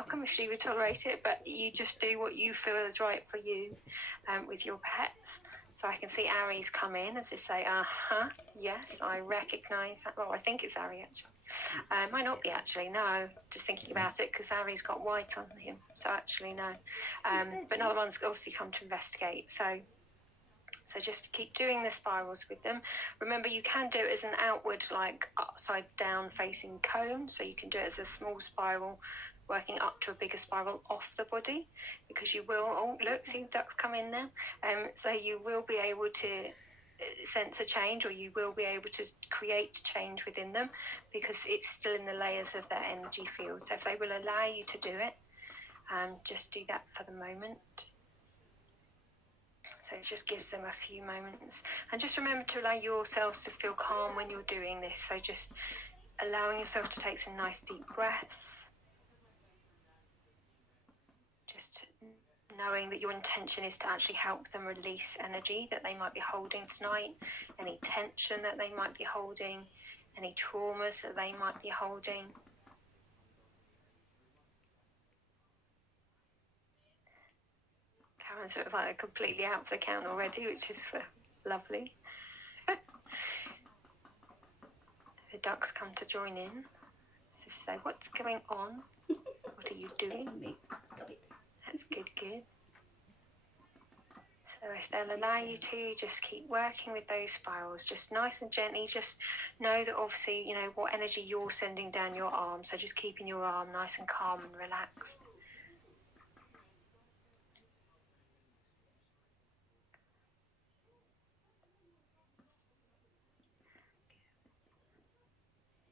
welcome if she would tolerate it, but you just do what you feel is right for you with your pets. So I can see Ari's come in as if say, yes, I recognise that. Well, I think it's Ari actually. Might not be actually, no, just thinking about it because Ari's got white on him, so actually no. But another one's obviously come to investigate, so just keep doing the spirals with them. Remember, you can do it as an outward, like upside down facing cone, so you can do it as a small spiral working up to a bigger spiral off the body, because you will, oh look, see the ducks come in now, so you will be able to sense a change, or you will be able to create change within them, because it's still in the layers of their energy field. So if they will allow you to do it, just do that for the moment. So it just gives them a few moments. And just remember to allow yourselves to feel calm when you're doing this. So just allowing yourself to take some nice deep breaths. Just knowing that your intention is to actually help them release energy that they might be holding tonight, any tension that they might be holding, any traumas that they might be holding. Karen's looks like they're completely out for the count already, which is lovely. The ducks come to join in. So say, what's going on? What are you doing? That's good. So if they'll allow you to, just keep working with those spirals, just nice and gently. Just know that obviously, you know, what energy you're sending down your arm. So just keeping your arm nice and calm and relaxed.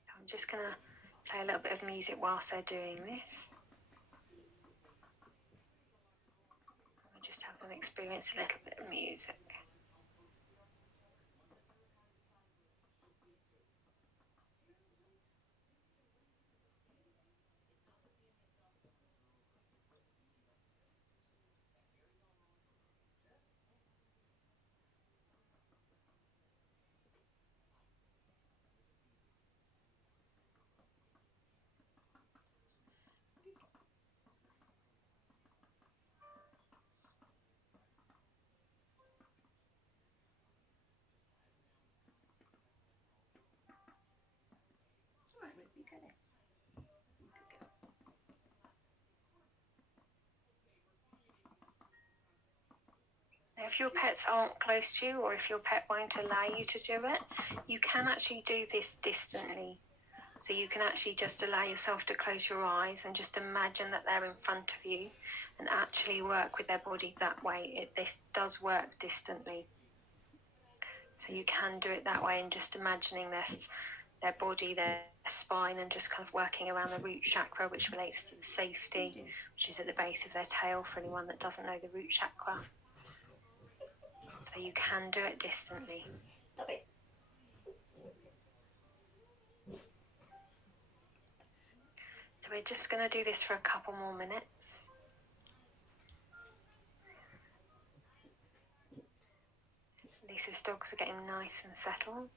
So I'm just going to play a little bit of music whilst they're doing this. We'll just have them experience a little bit of music. Now, if your pets aren't close to you, or if your pet won't allow you to do it, you can actually do this distantly. So you can actually just allow yourself to close your eyes and just imagine that they're in front of you and actually work with their body that way. This does work distantly. So you can do it that way, and just imagining their body, their spine, and just kind of working around the root chakra, which relates to the safety, which is at the base of their tail for anyone that doesn't know the root chakra. So you can do it distantly. So we're just going to do this for a couple more minutes. Lisa's dogs are getting nice and settled.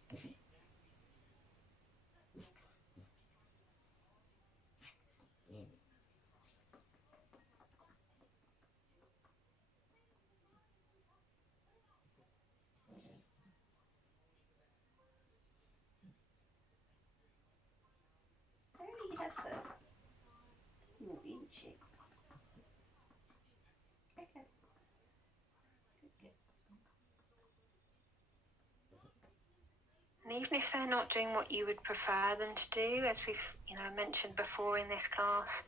And even if they're not doing what you would prefer them to do, as we've mentioned before in this class,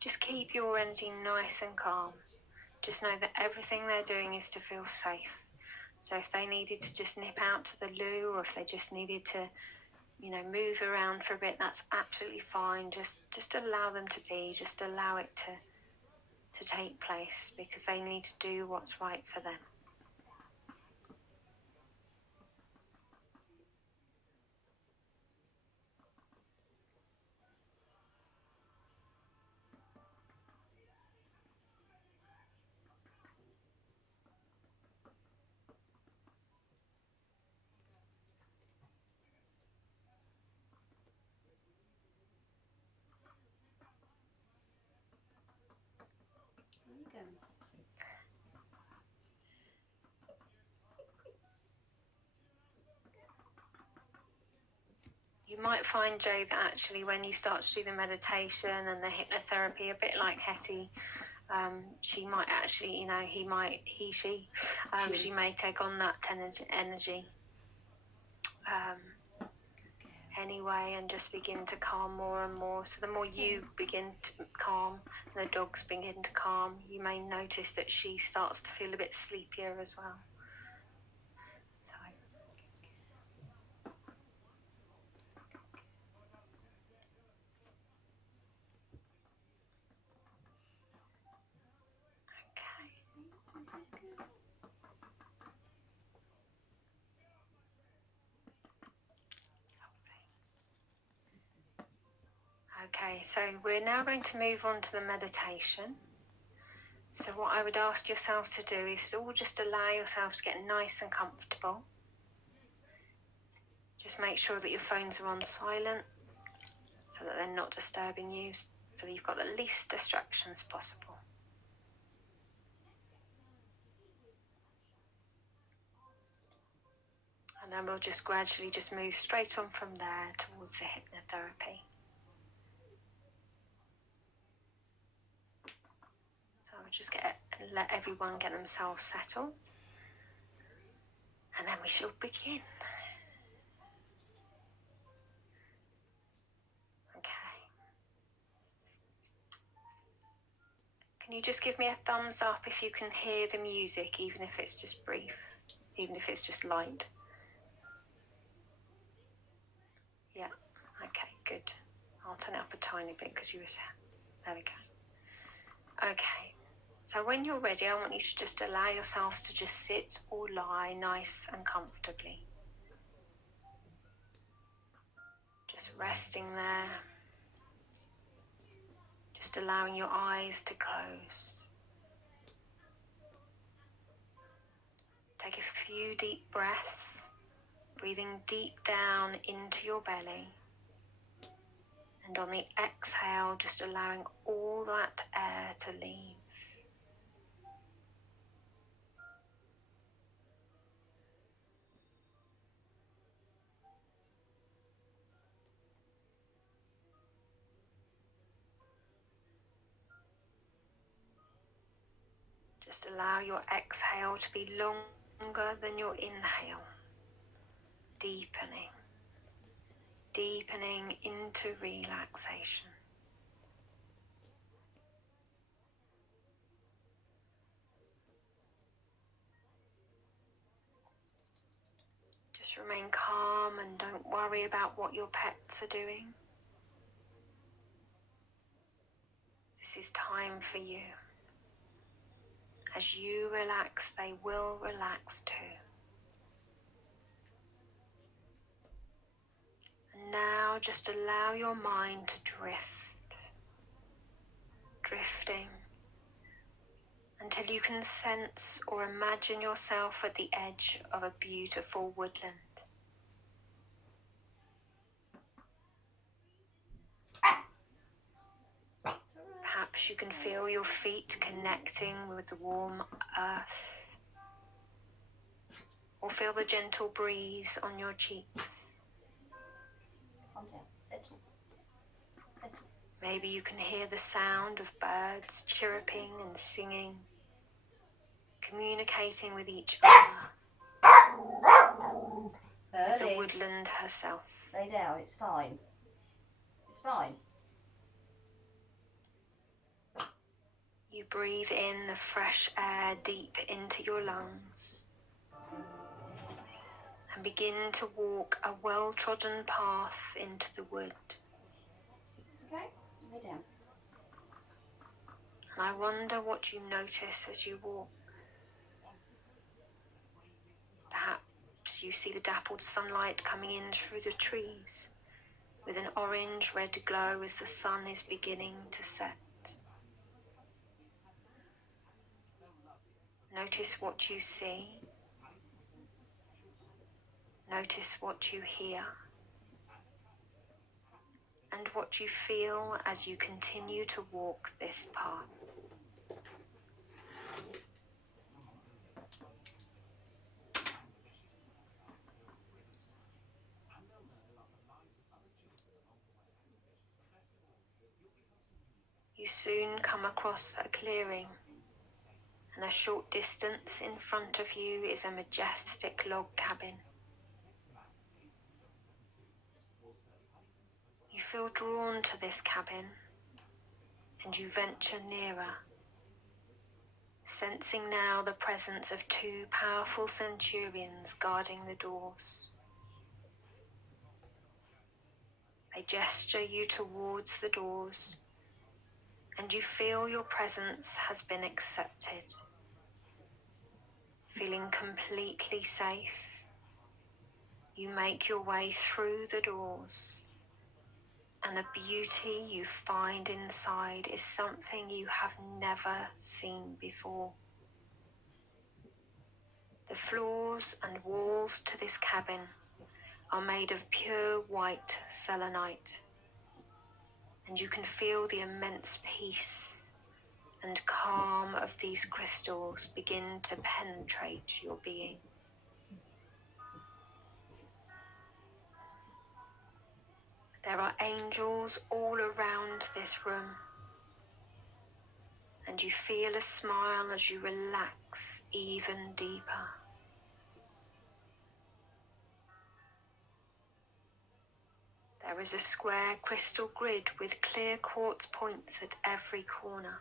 just keep your energy nice and calm. Just know that everything they're doing is to feel safe. So if they needed to just nip out to the loo, or if they just needed to, move around for a bit, that's absolutely fine. Just allow them to be. Just allow it to take place, because they need to do what's right for them. You might find, Joe, that actually when you start to do the meditation and the hypnotherapy, a bit like Hetty, she might actually, she may take on that energy anyway, and just begin to calm more and more. So the more you begin to calm, and the dogs begin to calm, you may notice that she starts to feel a bit sleepier as well. Okay, so we're now going to move on to the meditation. So what I would ask yourselves to do is to all just allow yourselves to get nice and comfortable. Just make sure that your phones are on silent so that they're not disturbing you, so that you've got the least distractions possible. And then we'll just gradually just move straight on from there towards the hypnotherapy. So I'll just let everyone get themselves settled, and then we shall begin. Okay. Can you just give me a thumbs up if you can hear the music, even if it's just brief, even if it's just light? Yeah. Okay, good. I'll turn it up a tiny bit because you were... There we go. Okay. So when you're ready, I want you to just allow yourselves to just sit or lie nice and comfortably. Just resting there. Just allowing your eyes to close. Take a few deep breaths, breathing deep down into your belly. And on the exhale, just allowing all that air to leave. Just allow your exhale to be longer than your inhale. Deepening. Deepening into relaxation. Just remain calm and don't worry about what your pets are doing. This is time for you. As you relax, they will relax too. And now just allow your mind to drift, drifting, until you can sense or imagine yourself at the edge of a beautiful woodland. Perhaps you can feel your feet connecting with the warm earth, or feel the gentle breeze on your cheeks. Calm down, settle. Maybe you can hear the sound of birds chirruping and singing, communicating with each other, with the woodland herself. Lay down, it's fine. It's fine. You breathe in the fresh air deep into your lungs and begin to walk a well-trodden path into the wood. Okay, lay down. And I wonder what you notice as you walk. Perhaps you see the dappled sunlight coming in through the trees with an orange-red glow as the sun is beginning to set. Notice what you see. Notice what you hear. And what you feel as you continue to walk this path. soon come across a clearing, and a short distance in front of you is a majestic log cabin. You feel drawn to this cabin, and you venture nearer, sensing now the presence of 2 powerful centurions guarding the doors. They gesture you towards the doors, and you feel your presence has been accepted. Feeling completely safe, you make your way through the doors, and the beauty you find inside is something you have never seen before. The floors and walls to this cabin are made of pure white selenite, and you can feel the immense peace and calm of these crystals begin to penetrate your being. There are angels all around this room, and you feel a smile as you relax even deeper. There is a square crystal grid with clear quartz points at every corner.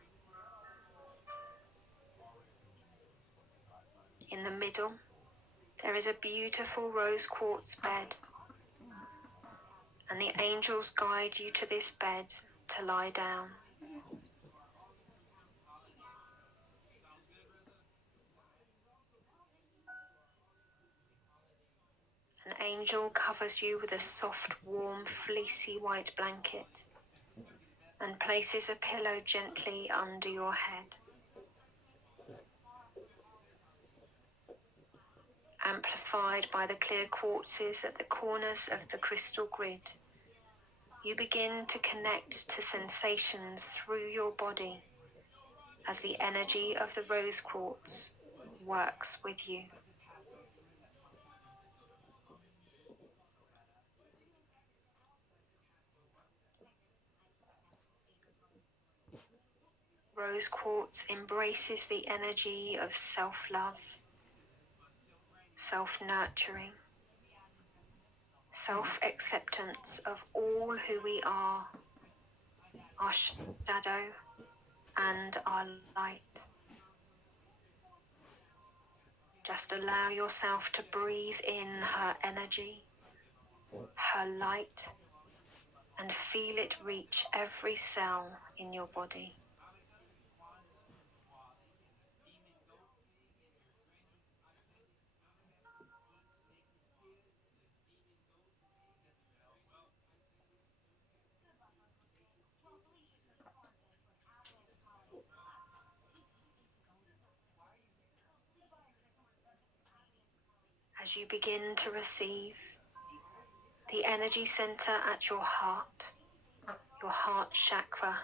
In the middle, there is a beautiful rose quartz bed, and the angels guide you to this bed to lie down. An angel covers you with a soft, warm, fleecy white blanket and places a pillow gently under your head. Amplified by the clear quartzes at the corners of the crystal grid, you begin to connect to sensations through your body as the energy of the rose quartz works with you. Rose quartz embraces the energy of self-love, self-nurturing, self-acceptance of all who we are, our shadow and our light. Just allow yourself to breathe in her energy, her light, and feel it reach every cell in your body. As you begin to receive, the energy center at your heart chakra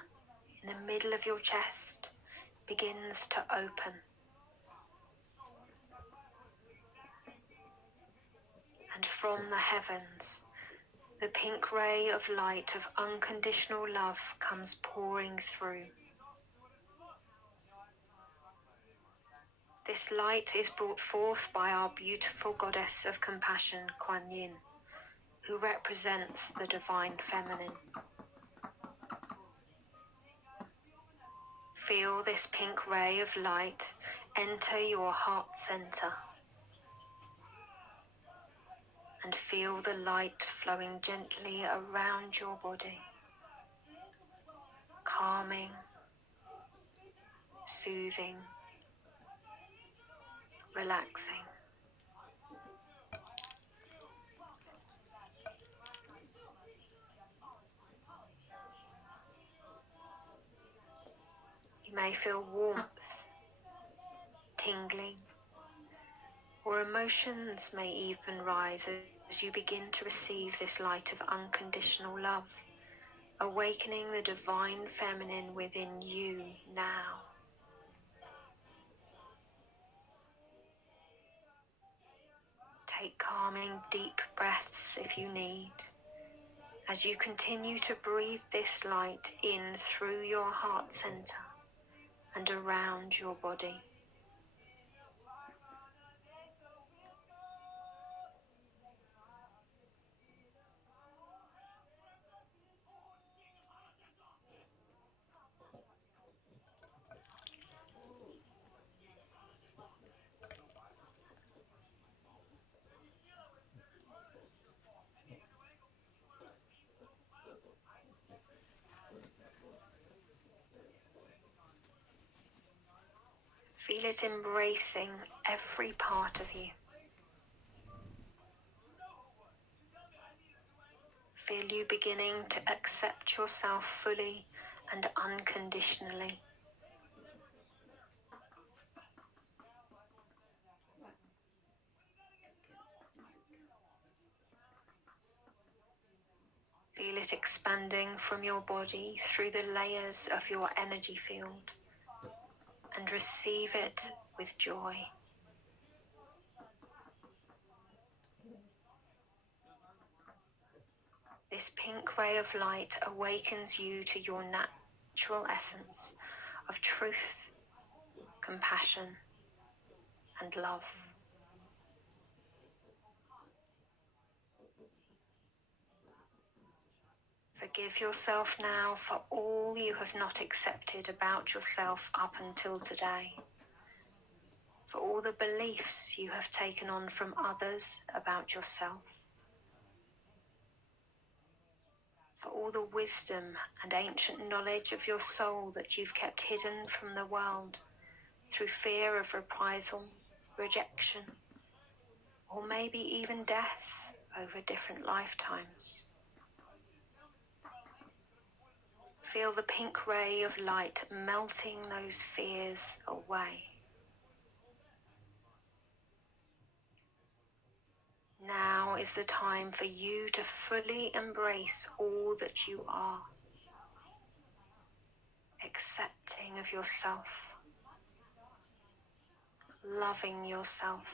in the middle of your chest begins to open. And from the heavens, the pink ray of light of unconditional love comes pouring through. This light is brought forth by our beautiful goddess of compassion, Kuan Yin, who represents the divine feminine. Feel this pink ray of light enter your heart center, and feel the light flowing gently around your body, calming, soothing, relaxing. You may feel warmth, tingling, or emotions may even rise as you begin to receive this light of unconditional love, awakening the divine feminine within you now. Take calming, deep breaths if you need, as you continue to breathe this light in through your heart center and around your body. Feel it embracing every part of you. Feel you beginning to accept yourself fully and unconditionally. Feel it expanding from your body through the layers of your energy field and receive it with joy. This pink ray of light awakens you to your natural essence of truth, compassion, and love. Forgive yourself now for all you have not accepted about yourself up until today, for all the beliefs you have taken on from others about yourself, for all the wisdom and ancient knowledge of your soul that you've kept hidden from the world through fear of reprisal, rejection, or maybe even death over different lifetimes. Feel the pink ray of light melting those fears away. Now is the time for you to fully embrace all that you are, accepting of yourself, loving yourself.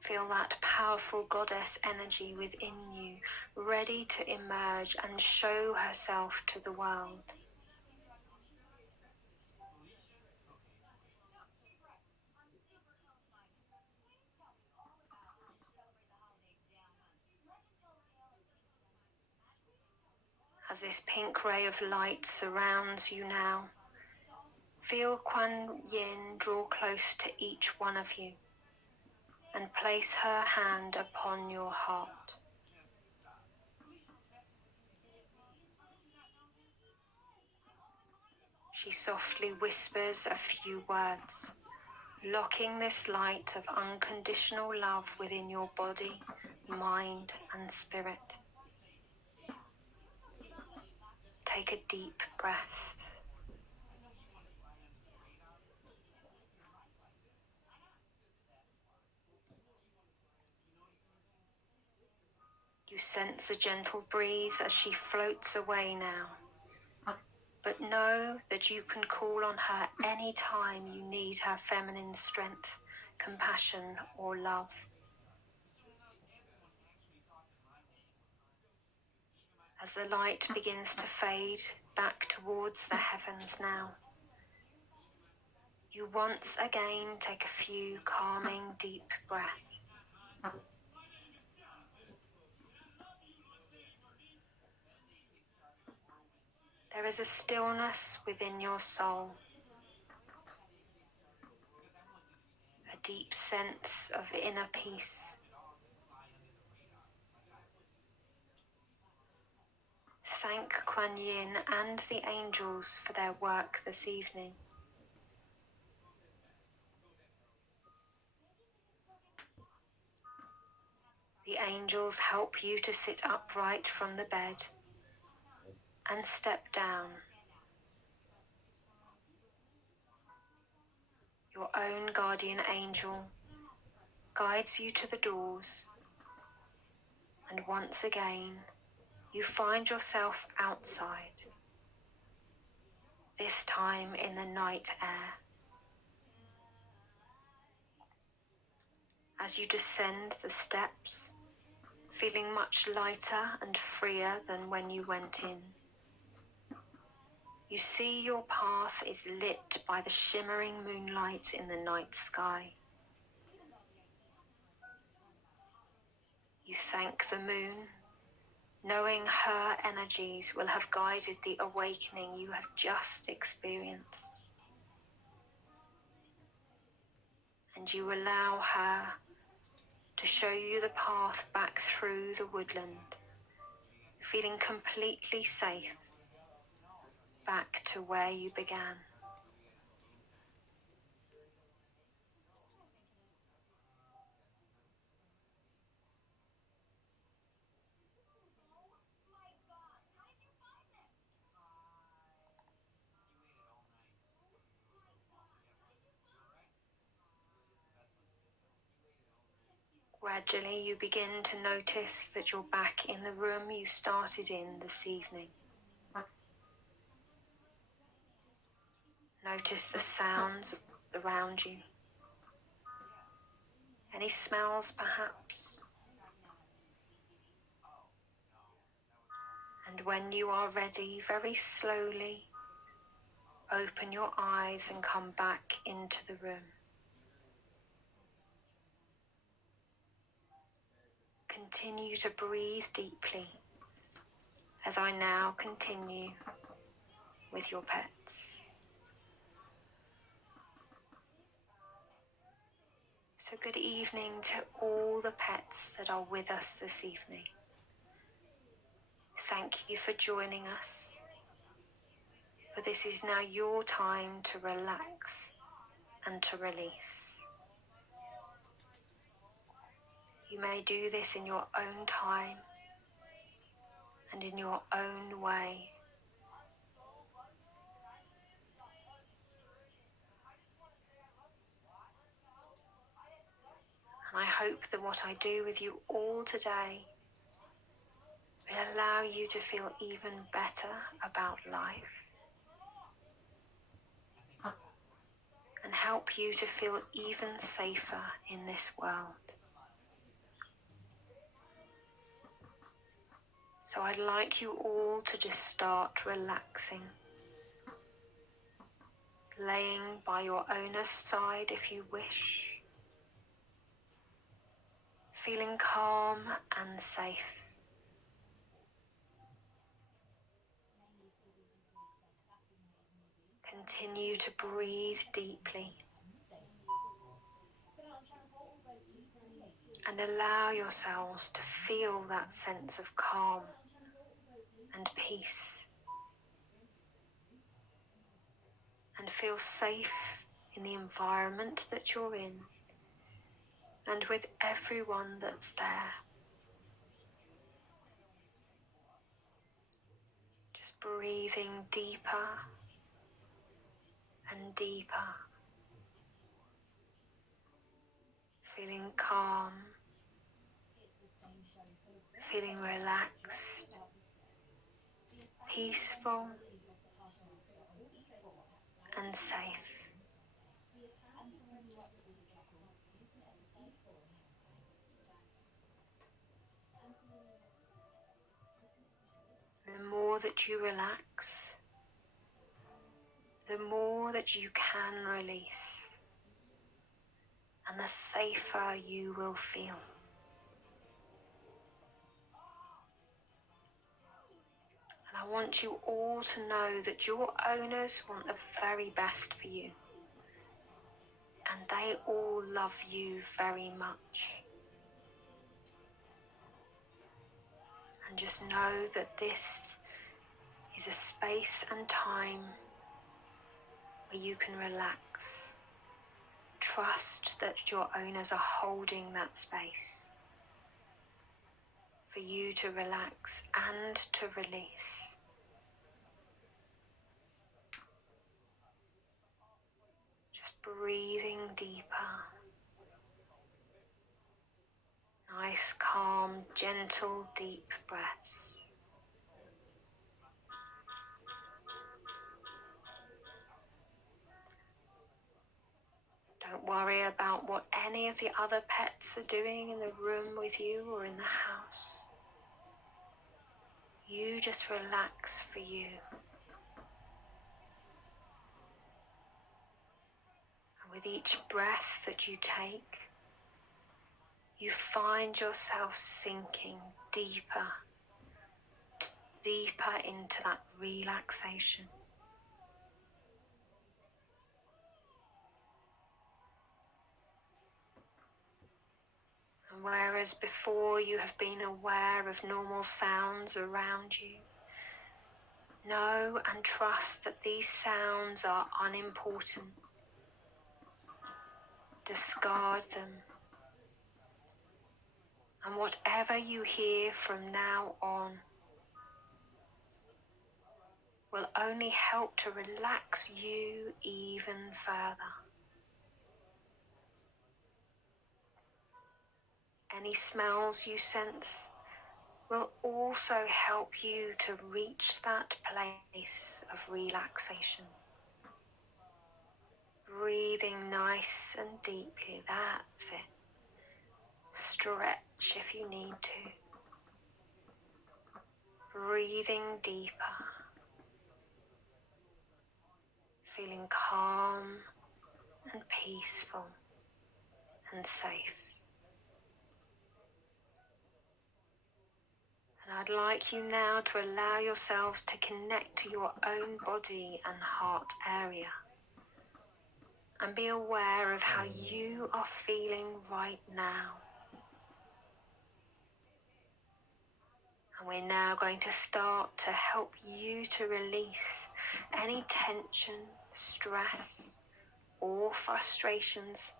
Feel that powerful goddess energy within you, ready to emerge and show herself to the world. As this pink ray of light surrounds you now, feel Kuan Yin draw close to each one of you and place her hand upon your heart. She softly whispers a few words, locking this light of unconditional love within your body, mind, and spirit. Take a deep breath. You sense a gentle breeze as she floats away now. But know that you can call on her any time you need her feminine strength, compassion, or love. As the light begins to fade back towards the heavens now, you once again take a few calming, deep breaths. There is a stillness within your soul, a deep sense of inner peace. Thank Kuan Yin and the angels for their work this evening. The angels help you to sit upright from the bed and step down. Your own guardian angel guides you to the doors, and once again you find yourself outside, this time in the night air. As you descend the steps, feeling much lighter and freer than when you went in, you see your path is lit by the shimmering moonlight in the night sky. You thank the moon, knowing her energies will have guided the awakening you have just experienced. And you allow her to show you the path back through the woodland, feeling completely safe, back to where you began. Gradually, you begin to notice that you're back in the room you started in this evening. Notice the sounds around you. Any smells, perhaps? And when you are ready, very slowly, open your eyes and come back into the room. Continue to breathe deeply as I now continue with your pets. So good evening to all the pets that are with us this evening. Thank you for joining us, for this is now your time to relax and to release. You may do this in your own time and in your own way. And I hope that what I do with you all today will allow you to feel even better about life and help you to feel even safer in this world. So I'd like you all to just start relaxing, laying by your owner's side if you wish, feeling calm and safe. Continue to breathe deeply and allow yourselves to feel that sense of calm and peace, and feel safe in the environment that you're in and with everyone that's there. Just breathing deeper and deeper, feeling calm, feeling relaxed, peaceful and safe. The more that you relax, the more that you can release, and the safer you will feel. And I want you all to know that your owners want the very best for you, and they all love you very much. And just know that this is a space and time where you can relax. Trust that your owners are holding that space for you to relax and to release. Just breathing deeper. Nice, calm, gentle, deep breaths. Don't worry about what any of the other pets are doing in the room with you or in the house. You just relax for you. And with each breath that you take, you find yourself sinking deeper, deeper into that relaxation. And whereas before you have been aware of normal sounds around you, know and trust that these sounds are unimportant. Discard them. And whatever you hear from now on will only help to relax you even further. Any smells you sense will also help you to reach that place of relaxation. Breathing nice and deeply, that's it. Stretch if you need to. Breathing deeper. Feeling calm and peaceful and safe. And I'd like you now to allow yourselves to connect to your own body and heart area. And be aware of how you are feeling right now. And we're now going to start to help you to release any tension, stress, or frustrations,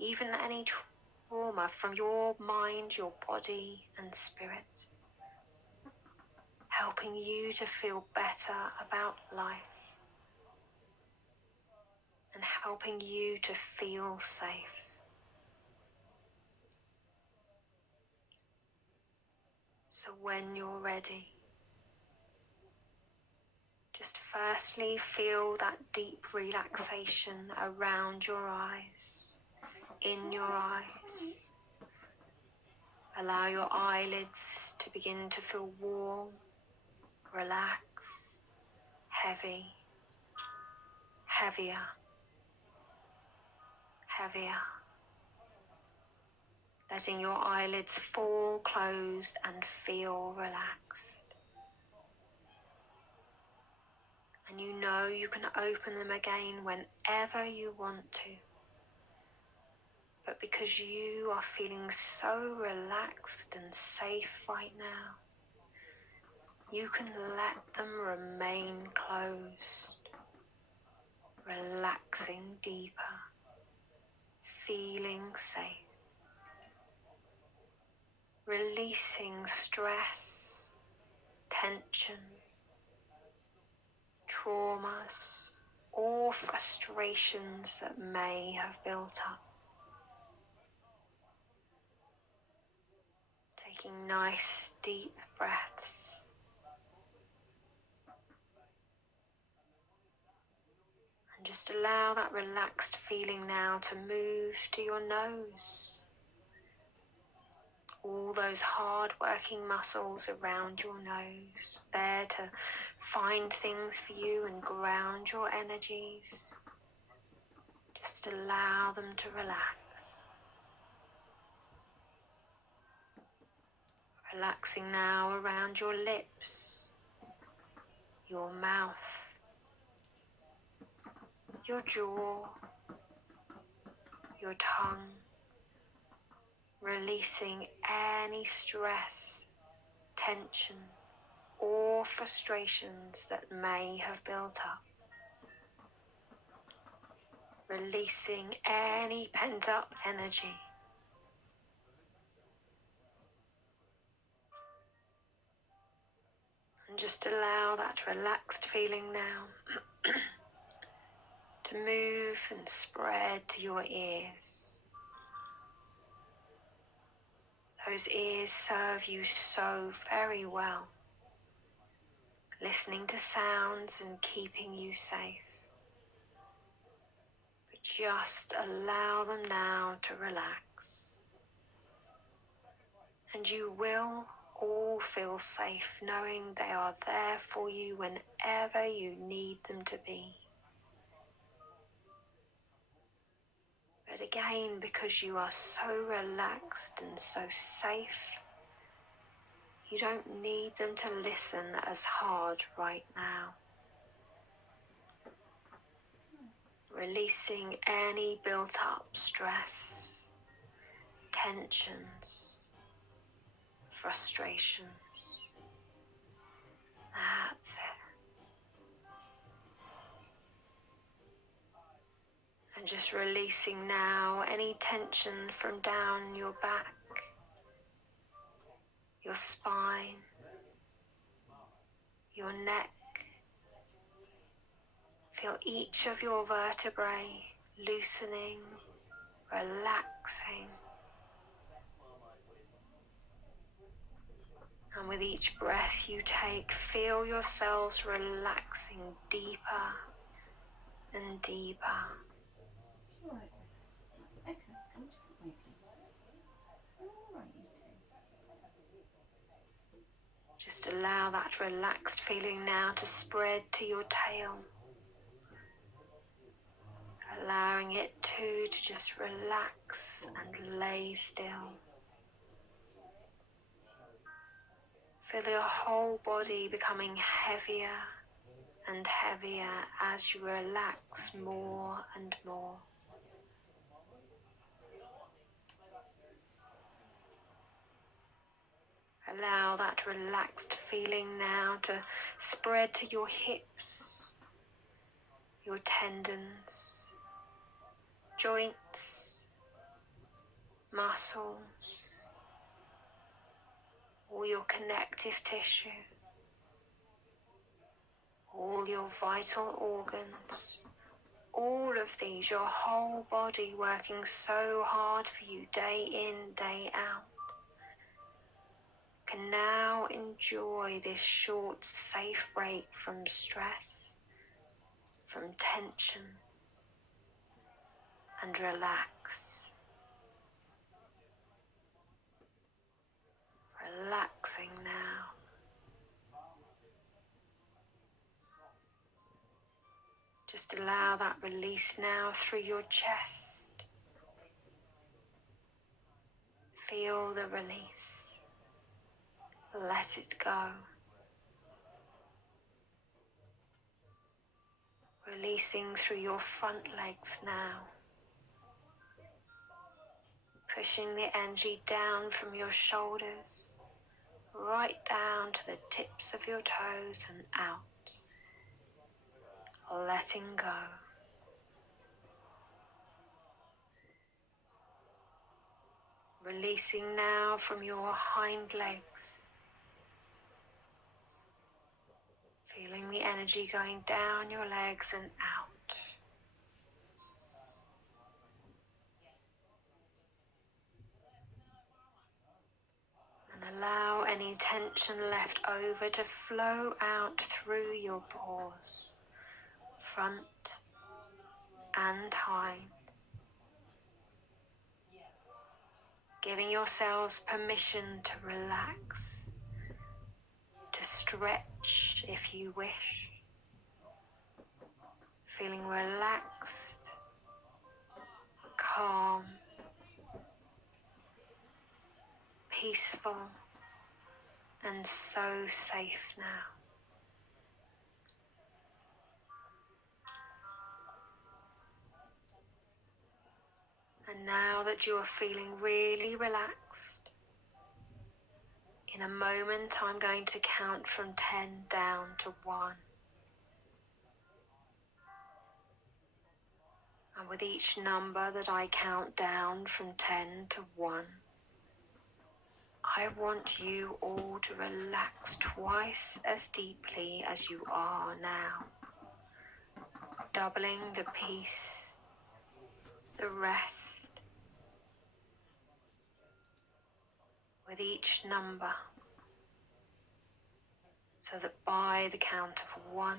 even any trauma from your mind, your body, and spirit. Helping you to feel better about life. And helping you to feel safe. So when you're ready, just firstly feel that deep relaxation around your eyes, in your eyes. Allow your eyelids to begin to feel warm, relaxed, heavy, heavier, heavier. Letting your eyelids fall closed and feel relaxed. And you know you can open them again whenever you want to. But because you are feeling so relaxed and safe right now, you can let them remain closed, relaxing deeper, feeling safe, releasing stress, tension, traumas, or frustrations that may have built up. Taking nice deep breaths. And just allow that relaxed feeling now to move to your nose. All those hard-working muscles around your nose, there to find things for you and ground your energies. Just allow them to relax. Relaxing now around your lips, your mouth, your jaw, your tongue. Releasing any stress, tension, or frustrations that may have built up. Releasing any pent-up energy. And just allow that relaxed feeling now to move and spread to your ears. Those ears serve you so very well, listening to sounds and keeping you safe. But Just allow them now to relax. And you will all feel safe knowing they are there for you whenever you need them to be. But again, because you are so relaxed and so safe, you don't need them to listen as hard right now. Releasing any built-up stress, tensions, frustrations. That's it. And just releasing now any tension from down your back, your spine, your neck. Feel each of your vertebrae loosening, relaxing. And with each breath you take, feel yourselves relaxing deeper and deeper. All right, Rufus. Okay, come a different way, please. All right, you two. Just allow that relaxed feeling now to spread to your tail. Allowing it to just relax and lay still. Feel your whole body becoming heavier and heavier as you relax more and more. Allow that relaxed feeling now to spread to your hips, your tendons, joints, muscles, all your connective tissue, all your vital organs, all of these, your whole body working so hard for you day in, day out, can now enjoy this short, safe break from stress, from tension, and relax. Relaxing now. Just allow that release now through your chest. Feel the release. Let it go. Releasing through your front legs now. Pushing the energy down from your shoulders, right down to the tips of your toes and out. Letting go. Releasing now from your hind legs. Feeling the energy going down your legs and out. And allow any tension left over to flow out through your paws, front and hind. Giving yourselves permission to relax, to stretch if you wish. Feeling relaxed, calm, peaceful, and so safe now. And now that you are feeling really relaxed, in a moment I'm going to count from 10 down to 1. And with each number that I count down from 10 to 1, I want you all to relax twice as deeply as you are now, doubling the peace, the rest, with each number, so that by the count of 1,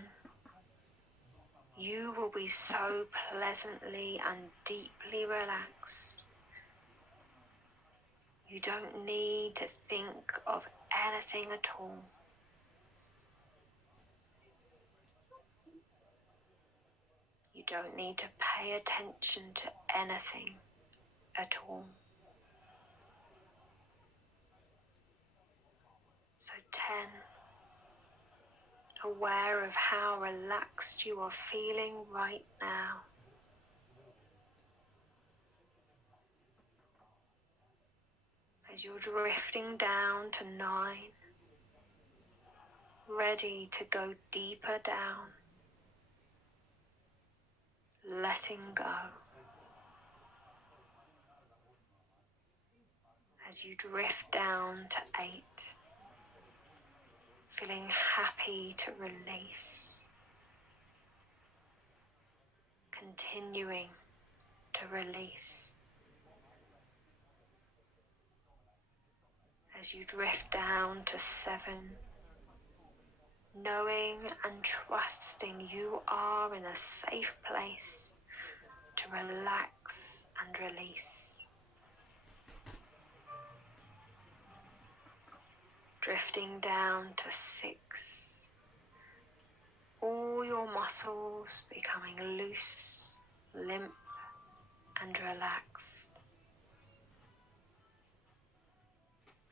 you will be so pleasantly and deeply relaxed. You don't need to think of anything at all. You don't need to pay attention to anything at all. So 10, aware of how relaxed you are feeling right now. As you're drifting down to 9, ready to go deeper down, letting go. As you drift down to 8, feeling happy to release, continuing to release. As you drift down to 7, knowing and trusting you are in a safe place to relax and release. Drifting down to 6, all your muscles becoming loose, limp and relaxed.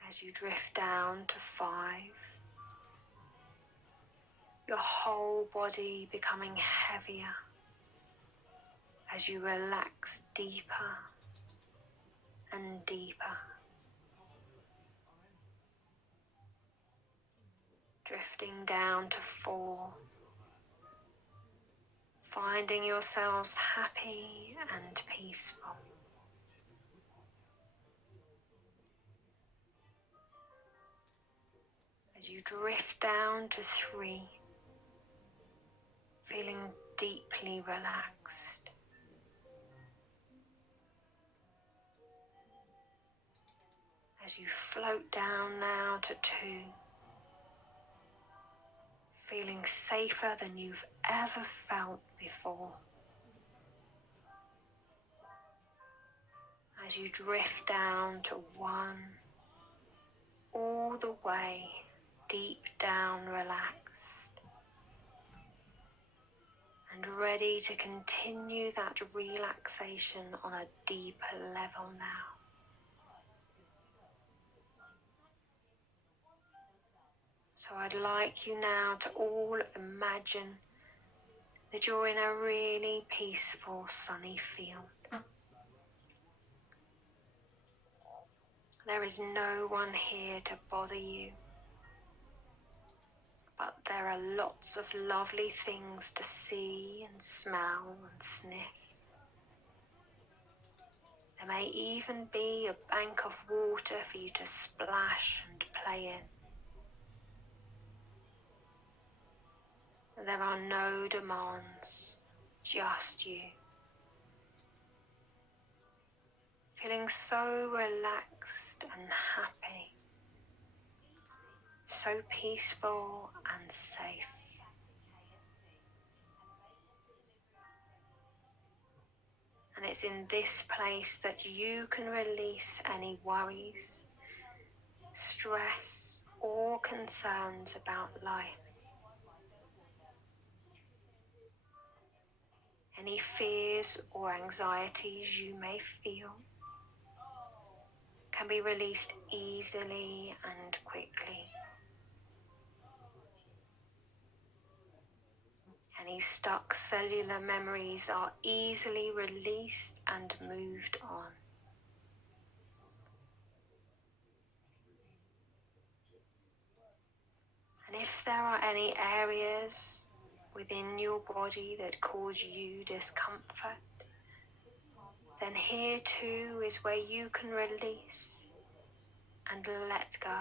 As you drift down to 5, your whole body becoming heavier as you relax deeper and deeper. Drifting down to 4, finding yourselves happy and peaceful. As you drift down to 3, feeling deeply relaxed. As you float down now to 2, feeling safer than you've ever felt before. As you drift down to 1, all the way deep down relaxed and ready to continue that relaxation on a deeper level now. So I'd like you now to all imagine that you're in a really peaceful, sunny field. There is no one here to bother you, but there are lots of lovely things to see and smell and sniff. There may even be a bank of water for you to splash and play in. There are no demands, just you. Feeling so relaxed and happy, so peaceful and safe. And it's in this place that you can release any worries, stress, or concerns about life. Any fears or anxieties you may feel can be released easily and quickly. Any stuck cellular memories are easily released and moved on. And if there are any areas within your body that cause you discomfort, then here too is where you can release and let go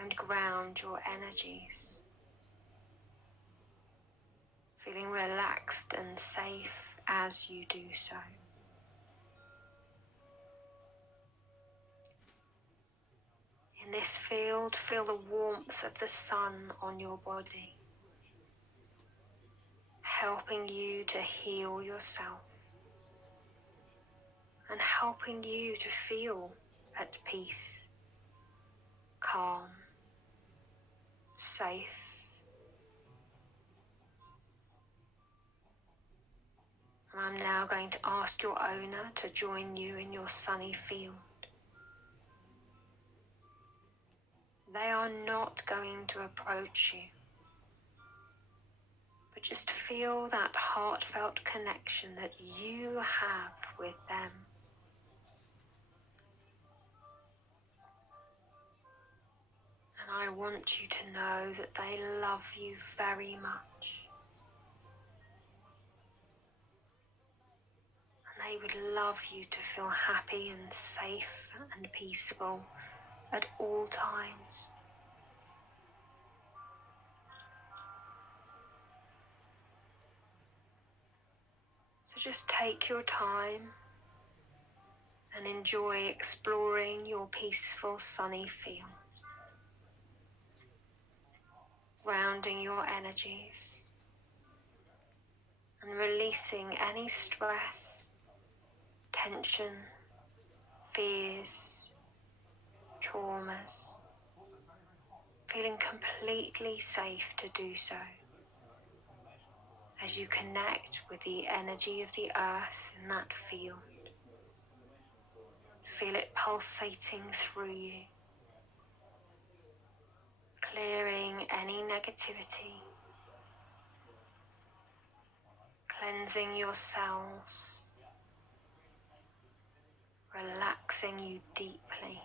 and ground your energies, feeling relaxed and safe as you do so. In this field, feel the warmth of the sun on your body. helping you to heal yourself and helping you to feel at peace, calm, safe. And I'm now going to ask your owner to join you in your sunny field. They are not going to approach you, but just feel that heartfelt connection that you have with them. And I want you to know that they love you very much. And they would love you to feel happy and safe and peaceful at all times. So just take your time and enjoy exploring your peaceful sunny field, grounding your energies and releasing any stress, tension, fears, traumas, feeling completely safe to do so as you connect with the energy of the earth in that field. Feel it pulsating through you, clearing any negativity, cleansing your cells, relaxing you deeply.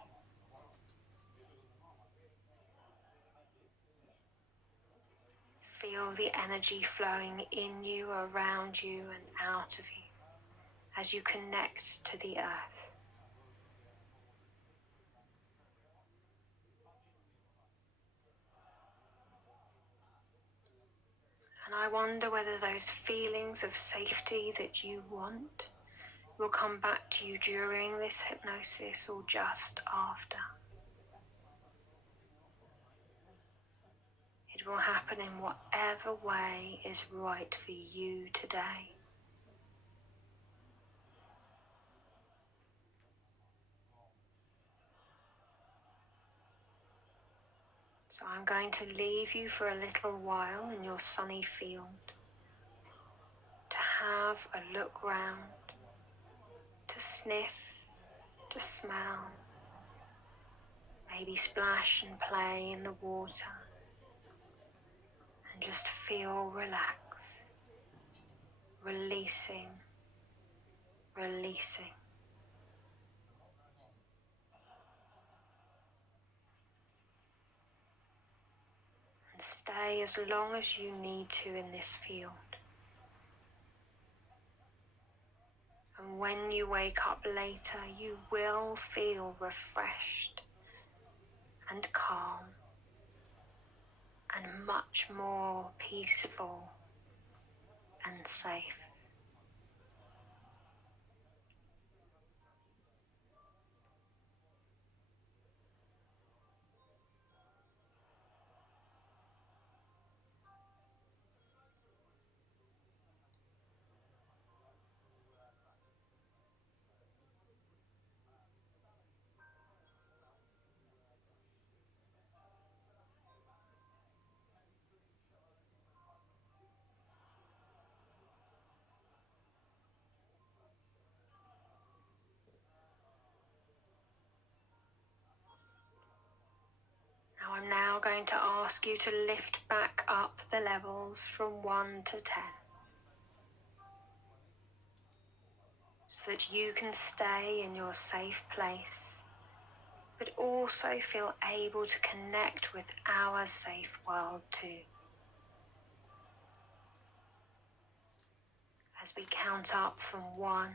Feel the energy flowing in you, around you, and out of you as you connect to the earth. And I wonder whether those feelings of safety that you want will come back to you during this hypnosis or just after. It will happen in whatever way is right for you today. So I'm going to leave you for a little while in your sunny field to have a look round, to sniff, to smell, maybe splash and play in the water, and just feel relaxed, releasing, releasing. And stay as long as you need to in this field. And when you wake up later, you will feel refreshed and calm and much more peaceful and safe. Now I'm now going to ask you to lift back up the levels from 1 to 10 so that you can stay in your safe place, but also feel able to connect with our safe world too. As we count up from 1,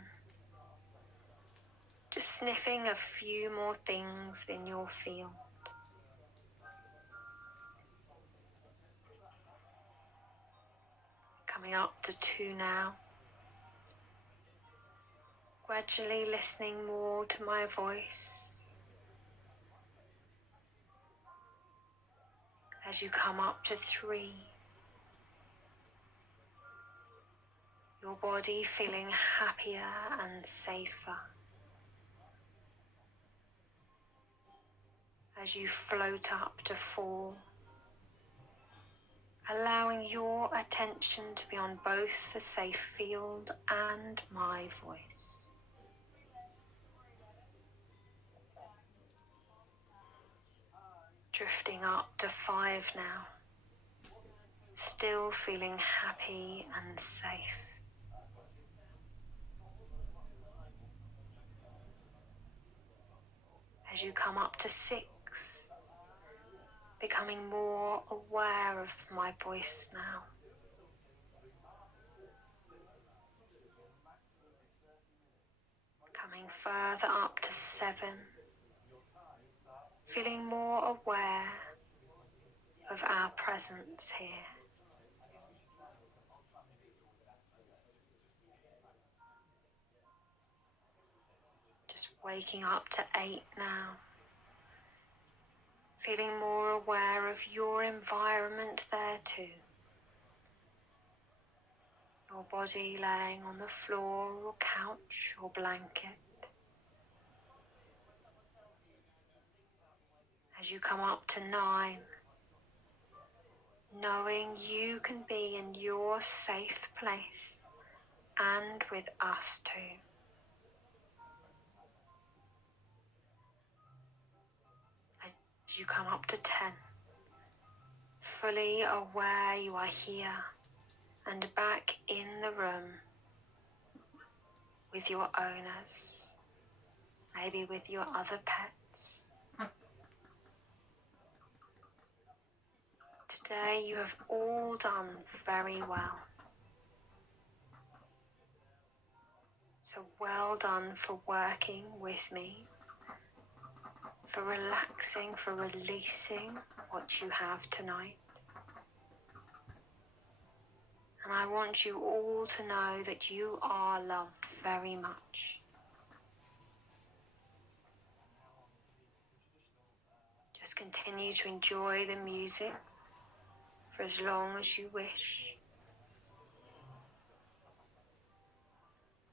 just sniffing a few more things in your field. Coming up to 2 now. Gradually listening more to my voice. As you come up to 3. Your body feeling happier and safer as you float up to 4, allowing your attention to be on both the safe field and my voice. Drifting up to 5 now, still feeling happy and safe. As you come up to 6, becoming more aware of my voice now. Coming further up to 7, feeling more aware of our presence here. Just waking up to 8 now, feeling more aware of your environment there too. Your body laying on the floor or couch or blanket. As you come up to 9, knowing you can be in your safe place and with us too. As you come up to 10, fully aware you are here and back in the room with your owners, maybe with your other pets. Today you have all done very well. So well done for working with me, for relaxing, for releasing what you have tonight. And I want you all to know that you are loved very much. Just continue to enjoy the music for as long as you wish.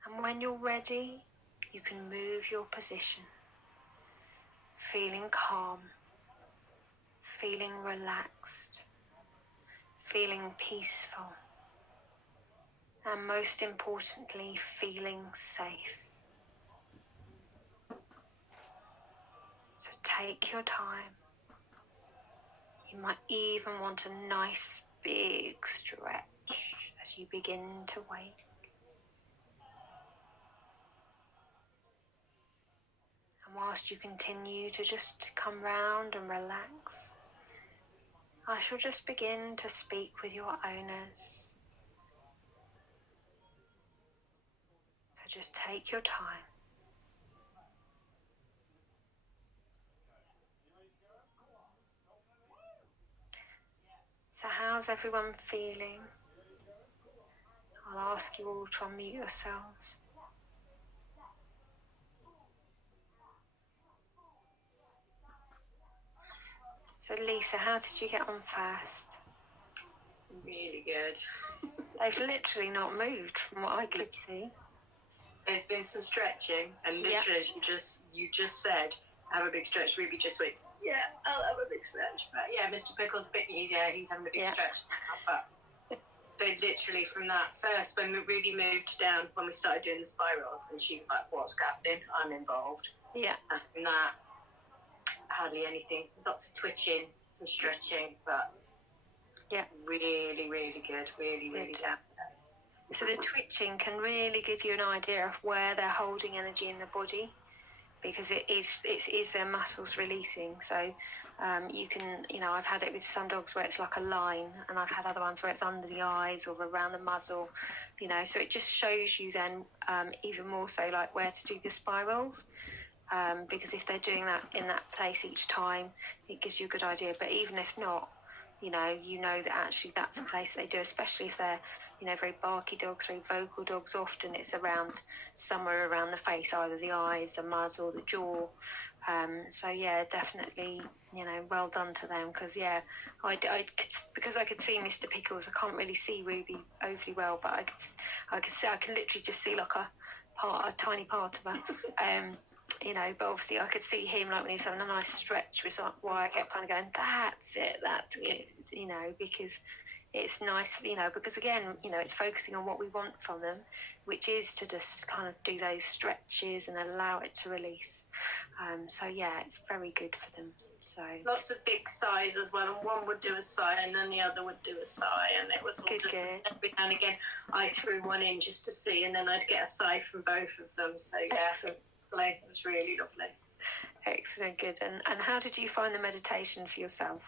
And when you're ready, you can move your position, feeling calm, feeling relaxed, feeling peaceful, and most importantly, feeling safe. So take your time. You might even want a nice big stretch as you begin to wake. And whilst you continue to just come round and relax, I shall just begin to speak with your owners. So just take your time. So how's everyone feeling? I'll ask you all to unmute yourselves. So Lisa, how did you get on first? Really good. They've literally not moved from what I could see. There's been some stretching, and literally, as you just said, have a big stretch. Ruby just went, yeah, I'll have a big stretch. But yeah, Mr. Pickle's a bit easier. He's having a big stretch. But literally, from that first, when Ruby moved down, when we started doing the spirals, and she was like, "What's happening? I'm involved." Yeah. And from that, hardly anything. Lots of twitching, some stretching, but yeah, really, really good. Really, really down. So the twitching can really give you an idea of where they're holding energy in the body, because it is their muscles releasing. So you can, I've had it with some dogs where it's like a line, and I've had other ones where it's under the eyes or around the muzzle, so it just shows you then even more so like where to do the spirals, because if they're doing that in that place each time, it gives you a good idea. But even if not, you know that actually that's a place they do, especially if they're, very barky dogs, very vocal dogs. Often it's somewhere around the face, either the eyes, the muzzle, or the jaw. So yeah, definitely, well done to them, because because I could see Mr. Pickles. I can't really see Ruby overly well, but I can literally just see like a tiny part of her. But obviously I could see him, like when he was having a nice stretch, was like why I kept kind of going, that's it, that's good, because it's nice, because again, it's focusing on what we want from them, which is to just kind of do those stretches and allow it to release. So yeah, it's very good for them. So lots of big sighs as well, and one would do a sigh and then the other would do a sigh, and it was all good, just good. Every now and again I threw one in just to see, and then I'd get a sigh from both of them. So yeah, excellent. It was really lovely. Excellent, good. And how did you find the meditation for yourself?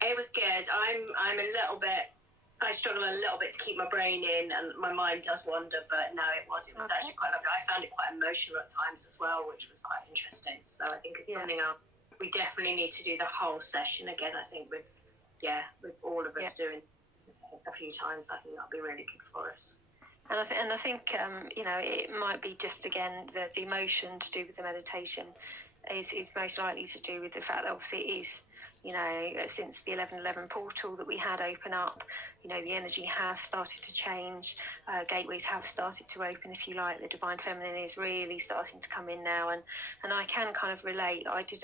It was good. I struggle a little bit to keep my brain in, and my mind does wander, but no, it was actually quite lovely. I found it quite emotional at times as well, which was quite interesting. So I think it's something else. We definitely need to do the whole session again, I think, with all of us doing a few times. I think that'll be really good for us. And I think it might be just, again, the emotion to do with the meditation is most likely to do with the fact that obviously it is, since the 1111 portal that we had open up, the energy has started to change. Gateways have started to open, if you like. The Divine Feminine is really starting to come in now. And I can kind of relate. I did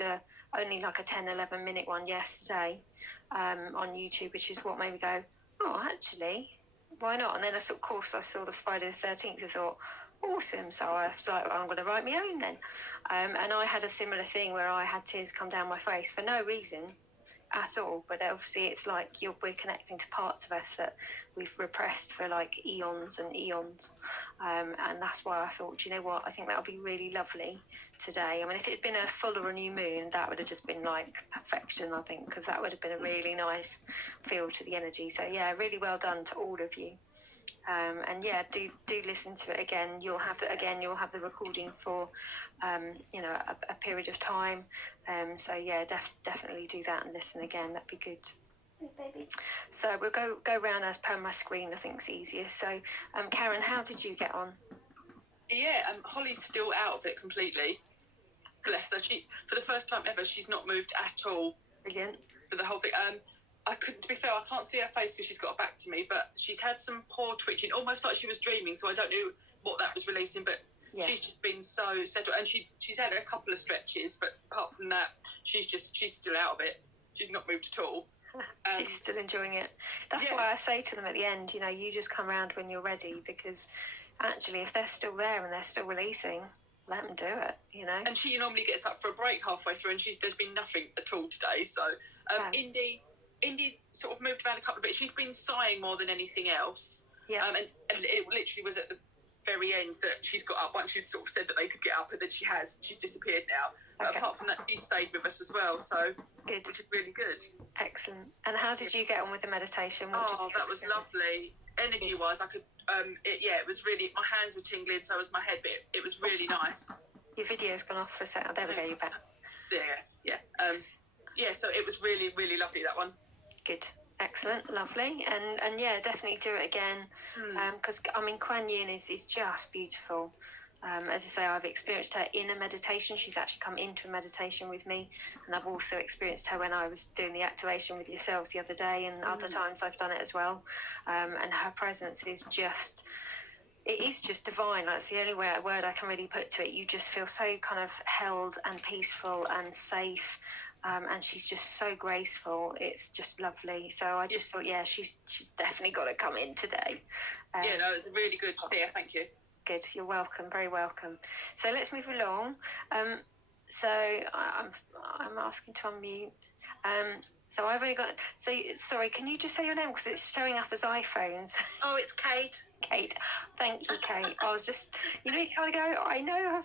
only like a 10-11 minute one yesterday on YouTube, which is what made me go, oh, actually, why not? And then I saw the Friday the 13th and thought, awesome. So I was like, well, I'm going to write my own then. And I had a similar thing where I had tears come down my face for no reason at all. But obviously it's like we're connecting to parts of us that we've repressed for like eons and eons. And that's why I thought, you know what, I think that would be really lovely today. I mean, if it had been a full or a new moon, that would have just been like perfection, I think, because that would have been a really nice feel to the energy. So yeah, really well done to all of you. And yeah, do listen to it again. You'll have the recording for a period of time. So yeah, definitely do that and listen again. That'd be good. Baby. So we'll go round as per my screen. I think it's easier. So Karen, how did you get on? Yeah, Holly's still out of it completely. Bless her. For the first time ever, she's not moved at all. Brilliant. For the whole thing. To be fair, I can't see her face because she's got her back to me, but she's had some poor twitching, almost like she was dreaming, so I don't know what that was releasing, but she's just been so settled, and she's had a couple of stretches, but apart from that, she's still out of it. She's not moved at all. She's still enjoying it. That's why I say to them at the end, you just come around when you're ready, because actually if they're still there and they're still releasing, let them do it, And she normally gets up for a break halfway through, and there's been nothing at all today, so Indy's sort of moved around a couple of bits. She's been sighing more than anything else. Yeah. And it literally was at the very end that she's got up once she sort of said that they could get up, and then she's disappeared now. But apart from that, she stayed with us as well, so good, which is really good. Excellent. And how did you get on with the meditation? That was lovely. Energy-wise, I could. It was really. My hands were tingling, so was my head, but it was really nice. Your video's gone off for a second. There we go. You're back. So it was really, really lovely, that one. Good. Excellent. Lovely. And yeah, definitely do it again. Because, Kuan Yin is just beautiful. As I say, I've experienced her in a meditation. She's actually come into a meditation with me. And I've also experienced her when I was doing the activation with yourselves the other day, and other times I've done it as well. And her presence is just... It is just divine. That's the only word I can really put to it. You just feel so kind of held and peaceful and safe. And she's just so graceful. It's just lovely. So I just thought, she's definitely got to come in today. It's really good to hear. Thank you. Good. You're welcome. Very welcome. So let's move along. So I'm asking to unmute. So I've only got... So, sorry, can you just say your name? Because it's showing up as iPhones. Oh, it's Kate. Kate. Thank you, Kate. I was just... You kind of go, I know her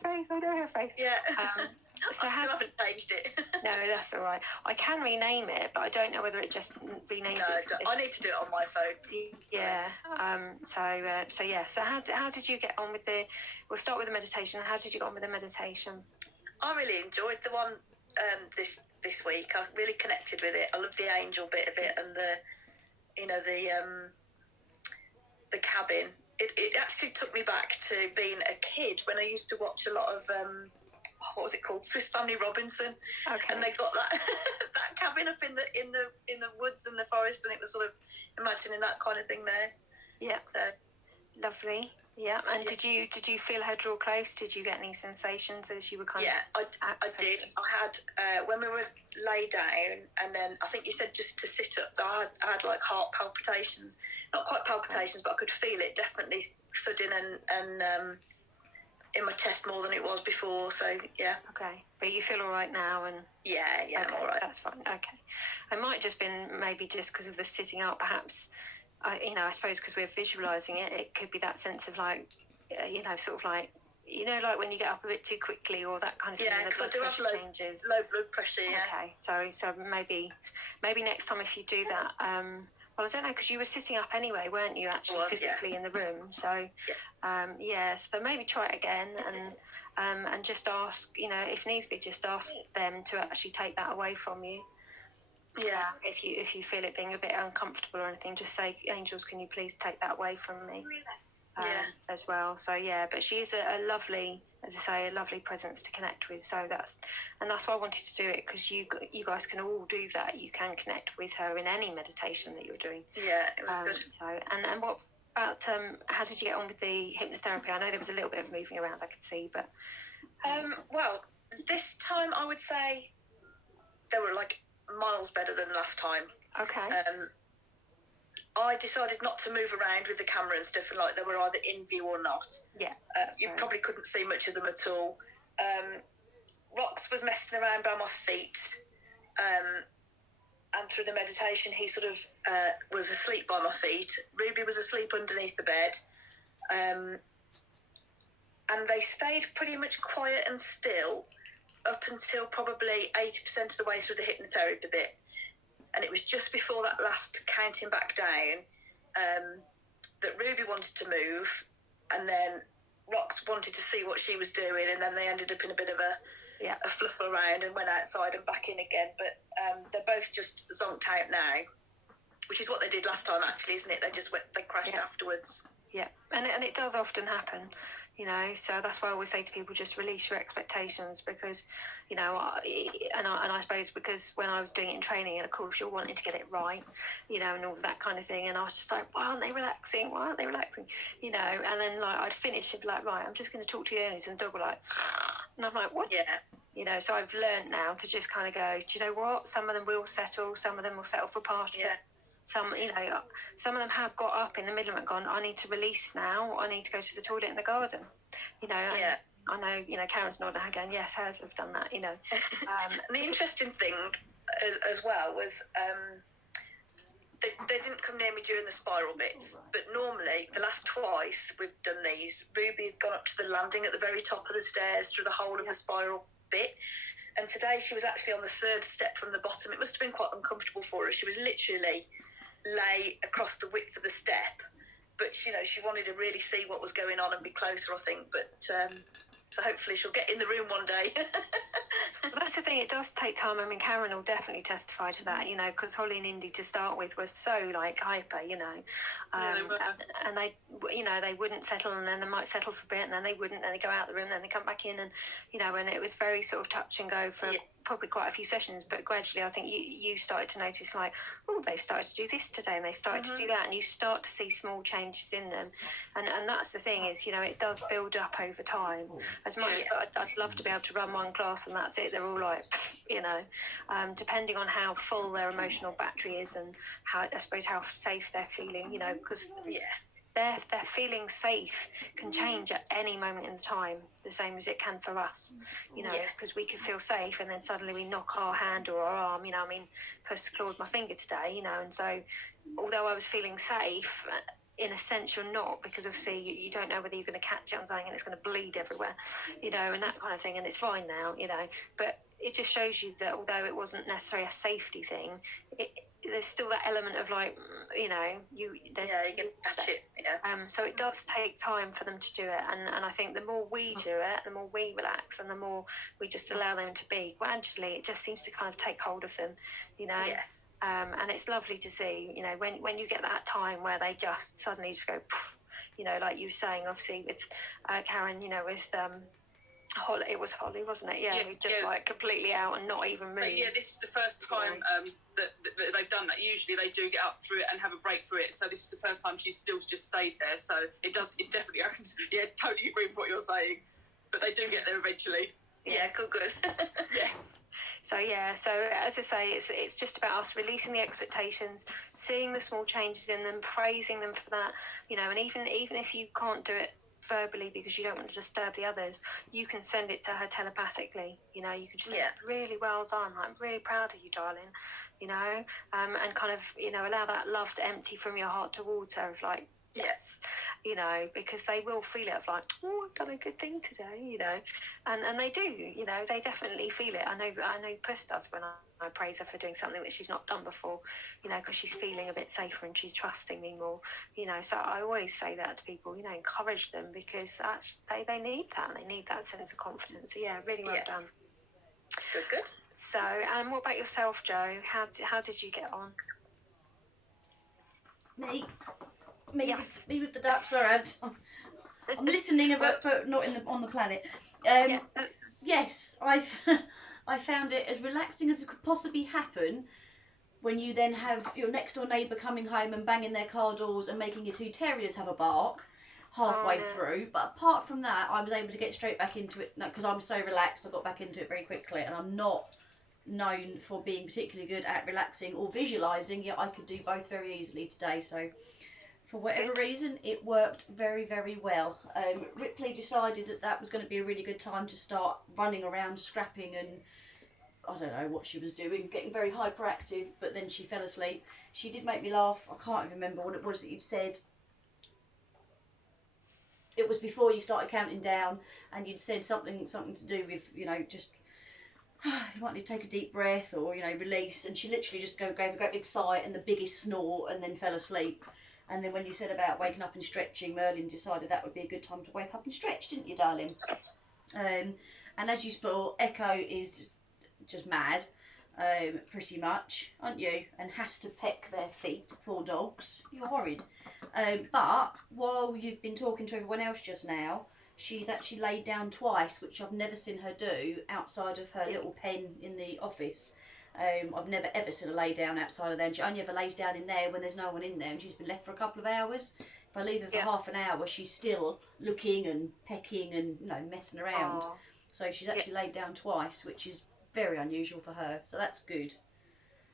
face. Yeah. So I still haven't changed it. No, that's all right. I can rename it, but I don't know whether it just renames it. No, I need to do it on my phone. Yeah. So how did you get on with the... We'll start with the meditation. How did you get on with the meditation? I really enjoyed the one this week. I really connected with it. I love the angel bit of it, and the cabin. It actually took me back to being a kid when I used to watch a lot of what was it called, Swiss Family Robinson, and they got that that cabin up in the woods and the forest, and it was sort of imagining that kind of thing there. Yeah. So lovely. Yeah. And did you feel her draw close? Did you get any sensations as you were kind of? Yeah, I did. I had when we were lay down, and then I think you said just to sit up. I had like heart palpitations, not quite palpitations, but I could feel it definitely thudding and in my chest more than it was before. So yeah. Okay, but you feel all right now, and yeah, okay, I'm all right. That's fine. Okay, it might just been maybe just because of the sitting up, perhaps. I suppose because we're visualizing it, it could be that sense of like, sort of like, like when you get up a bit too quickly or that kind of thing. Yeah, because I do have low blood pressure. Yeah. Okay, so maybe next time if you do that. Well, I don't know, because you were sitting up anyway, weren't you? Actually, physically in the room. So, so maybe try it again and just ask. If needs be, just ask them to actually take that away from you. Yeah. If you feel it being a bit uncomfortable or anything, just say, "Angels, can you please take that away from me?" As well. So but she's a lovely, as I say, a lovely presence to connect with. So that's why I wanted to do it, because you guys can all do that. You can connect with her in any meditation that you're doing. Yeah, it was good. So and what about how did you get on with the hypnotherapy? I know there was a little bit of moving around, I could see, but well, this time I would say they were like miles better than last time. Okay. I decided not to move around with the camera and stuff, and like they were either in view or not. Yeah. You probably couldn't see much of them at all. Rox was messing around by my feet, and through the meditation, he sort of was asleep by my feet. Ruby was asleep underneath the bed, and they stayed pretty much quiet and still up until probably 80% of the way through the hypnotherapy bit. And it was just before that last counting back down that Ruby wanted to move, and then Rox wanted to see what she was doing, and then they ended up in a bit of a fluff around and went outside and back in again. But they're both just zonked out now, which is what they did last time, actually, isn't it? They crashed afterwards. Yeah, and it does often happen. So that's why I always say to people, just release your expectations, because, and I suppose because when I was doing it in training, and of course you're wanting to get it right, and all that kind of thing, and I was just like, why aren't they relaxing? And then like I'd finish and be like, right, I'm just going to talk to the owners, and the dog were like, and I'm like, what? Yeah. So I've learned now to just kind of go, do you know what? Some of them will settle, some of them will settle for part of it. Some of them have got up in the middle and gone, I need to release now. I need to go to the toilet in the garden. And I know, Karen's nodding her going, yes, hers have done that, The interesting thing as well was they didn't come near me during the spiral bits, but normally the last twice we've done these, Ruby has gone up to the landing at the very top of the stairs through the whole of the spiral bit. And today she was actually on the third step from the bottom. It must have been quite uncomfortable for her. She was literally lay across the width of the step, but she wanted to really see what was going on and be closer, I think. But so hopefully she'll get in the room one day. Well, that's the thing, it does take time. I mean, Karen will definitely testify to that, because Holly and Indy to start with were so like hyper, they were. and they, they wouldn't settle, and then they might settle for a bit, and then they wouldn't, then they go out the room, then they come back in, and and it was very sort of touch and go for probably quite a few sessions. But gradually I think you started to notice like, oh, they've started to do this today, and they started to do that, and you start to see small changes in them, and that's the thing is, it does build up over time. As much as I'd love to be able to run one class and that's it, they're all like, depending on how full their emotional battery is and how, I suppose, how safe they're feeling, because their feeling safe can change at any moment in time, the same as it can for us, because we can feel safe and then suddenly we knock our hand or our arm, Puss clawed my finger today, and so although I was feeling safe, in a sense you're not, because obviously you don't know whether you're going to catch it on something and it's going to bleed everywhere, and that kind of thing, and it's fine now, but it just shows you that although it wasn't necessarily a safety thing, there's still that element of like, you can catch it. So it does take time for them to do it, and I think the more we do it, the more we relax, and the more we just allow them to be, gradually it just seems to kind of take hold of them, and it's lovely to see, when you get that time where they just suddenly just go poof, like you were saying, obviously with Karen, with Holly, it was Holly, wasn't it? Yeah, just like completely out and not even moving. So this is the first time that they've done that. Usually they do get up through it and have a break through it. So this is the first time she's still just stayed there. So it definitely, totally agree with what you're saying. But they do get there eventually. Yeah, good. Yeah. So as I say, it's just about us releasing the expectations, seeing the small changes in them, praising them for that, and even if you can't do it verbally because you don't want to disturb the others, you can send it to her telepathically. You can just say, really well done, I'm really proud of you, darling, and kind of allow that love to empty from your heart towards her, of like, yes, because they will feel it, of like, oh, I've done a good thing today, and they do, they definitely feel it. I know Puss does when I praise her for doing something that she's not done before, because she's feeling a bit safer and she's trusting me more, so I always say that to people, encourage them, because that's they need that, they need that sense of confidence. So really well done. Good. So, and what about yourself, Jo? How did you get on? Me Yes. me with the ducks. Sorry, I'm listening, but not on the planet. Yes, I found it as relaxing as it could possibly happen when you then have your next door neighbour coming home and banging their car doors and making your two terriers have a bark halfway through. But apart from that, I was able to get straight back into it because I'm so relaxed. I got back into it very quickly, and I'm not known for being particularly good at relaxing or visualising, yet I could do both very easily today. So for whatever reason, it worked very, very well. Ripley decided that was going to be a really good time to start running around, scrapping, and I don't know what she was doing, getting very hyperactive, but then she fell asleep. She did make me laugh. I can't even remember what it was that you'd said. It was before you started counting down, and you'd said something to do with, just you might need to take a deep breath or, release, and she literally just gave a great big sigh and the biggest snore and then fell asleep. And then when you said about waking up and stretching, Merlin decided that would be a good time to wake up and stretch, didn't you, darling? And as you saw, Echo is just mad, pretty much, aren't you? And has to peck their feet, poor dogs. You're horrid. But while you've been talking to everyone else just now, she's actually laid down twice, which I've never seen her do outside of her little pen in the office. I've never ever seen her lay down outside of there. And she only ever lays down in there when there's no one in there, and she's been left for a couple of hours. If I leave her for half an hour, she's still looking and pecking and messing around. Aww. So she's actually laid down twice, which is very unusual for her. So that's good.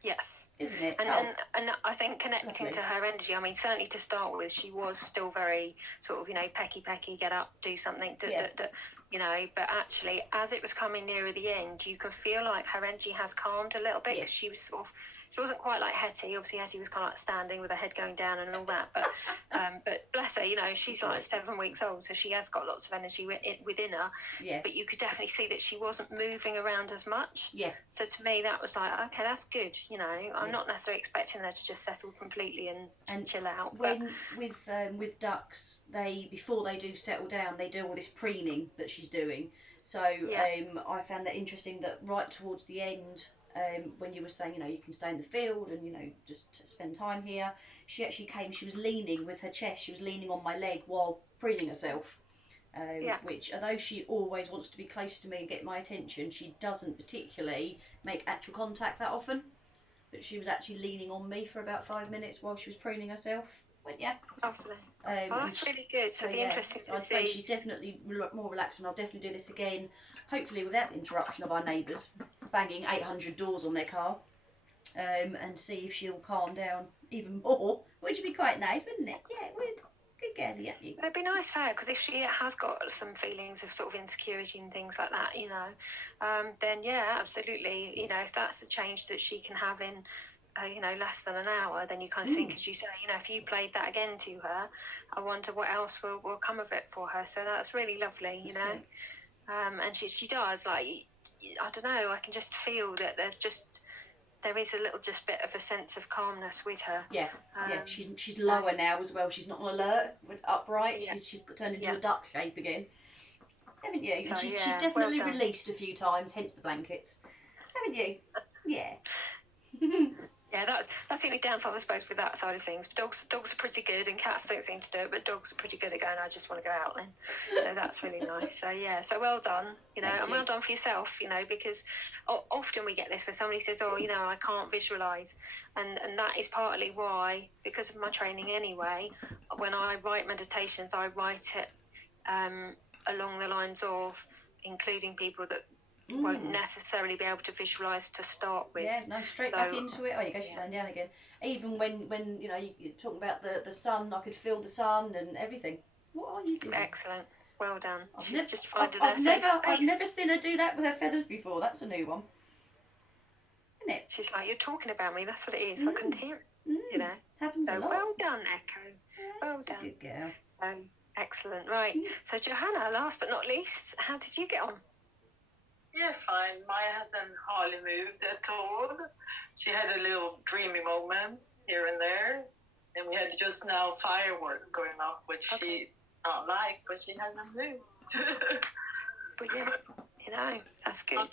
Yes. Isn't it? And I think connecting to her energy, I mean, certainly to start with, she was still very sort of, pecky, get up, do something, but actually, as it was coming nearer the end, you can feel like her energy has calmed a little bit, because she was sort of, she wasn't quite like Hetty. Obviously, Hetty was kind of like standing with her head going down and all that. But bless her, she's like 7 weeks old, so she has got lots of energy within her. Yeah. But you could definitely see that she wasn't moving around as much. Yeah. So to me, that was like, okay, that's good. I'm not necessarily expecting her to just settle completely and chill out. When with ducks, before they do settle down, they do all this preening that she's doing. So I found that interesting that right towards the end. When you were saying, you can stay in the field and, just spend time here, she actually came, she was leaning with her chest, she was leaning on my leg while preening herself, which, although she always wants to be close to me and get my attention, she doesn't particularly make actual contact that often, but she was actually leaning on me for about 5 minutes while she was preening herself. Lovely. That's really good. So it'll be interesting to see. I'd say she's definitely more relaxed, and I'll definitely do this again, hopefully without the interruption of our neighbours banging 800 doors on their car, and see if she'll calm down even more, which would be quite nice, wouldn't it? Yeah, it would. Good girl, yeah. It'd be nice for her, because if she has got some feelings of sort of insecurity and things like that, then absolutely, if that's the change that she can have in less than an hour, then you kind of think, as you say, if you played that again to her, I wonder what else will come of it for her. So that's really lovely, and she does, like, I don't know, I can just feel that there's just there is a little just bit of a sense of calmness with her. Yeah, she's lower now as well. She's not on alert, upright. Yeah. She's turned into a duck shape again. Haven't you? And So, she's definitely well done. released a few times, hence the blankets. Haven't you? Yeah. Yeah, that's the only downside, I suppose, with that side of things. But dogs are pretty good, and cats don't seem to do it, but dogs are pretty good at going, I just want to go out then. So that's really nice. So, yeah, so well done, and well done for yourself, because often we get this where somebody says, oh, I can't visualise. And that is partly why, because of my training anyway, when I write meditations, I write it along the lines of including people that won't necessarily be able to visualise to start with. Yeah, no, straight back into it. Oh, you go, she's down again. Even when you're talking about the sun, I could feel the sun and everything. What are you doing? Excellent. Well done. I've never seen her do that with her feathers before. That's a new one. Isn't it? She's like, you're talking about me. That's what it is. I couldn't hear it. Happens a lot. Well done, Echo. Well done. A good girl. So excellent. Right. So Johanna, last but not least, how did you get on? Yeah, fine. Maya hasn't hardly moved at all. She had a little dreamy moments here and there. And we had just now fireworks going off, which she don't like, but she hasn't moved. But that's good.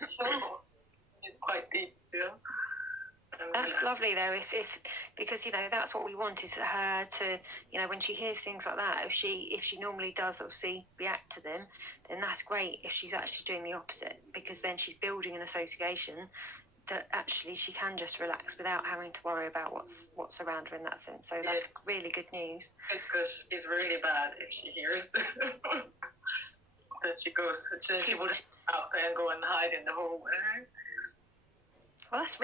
It's quite deep still. That's lovely though, if because that's what we want, is her to when she hears things like that, if she normally does obviously react to them, then that's great. If she's actually doing the opposite, because then she's building an association that actually she can just relax without having to worry about what's around her in that sense. So that's really good news. Because it's really bad if she hears that she goes, she would up and go and hide in the hallway. Well, that's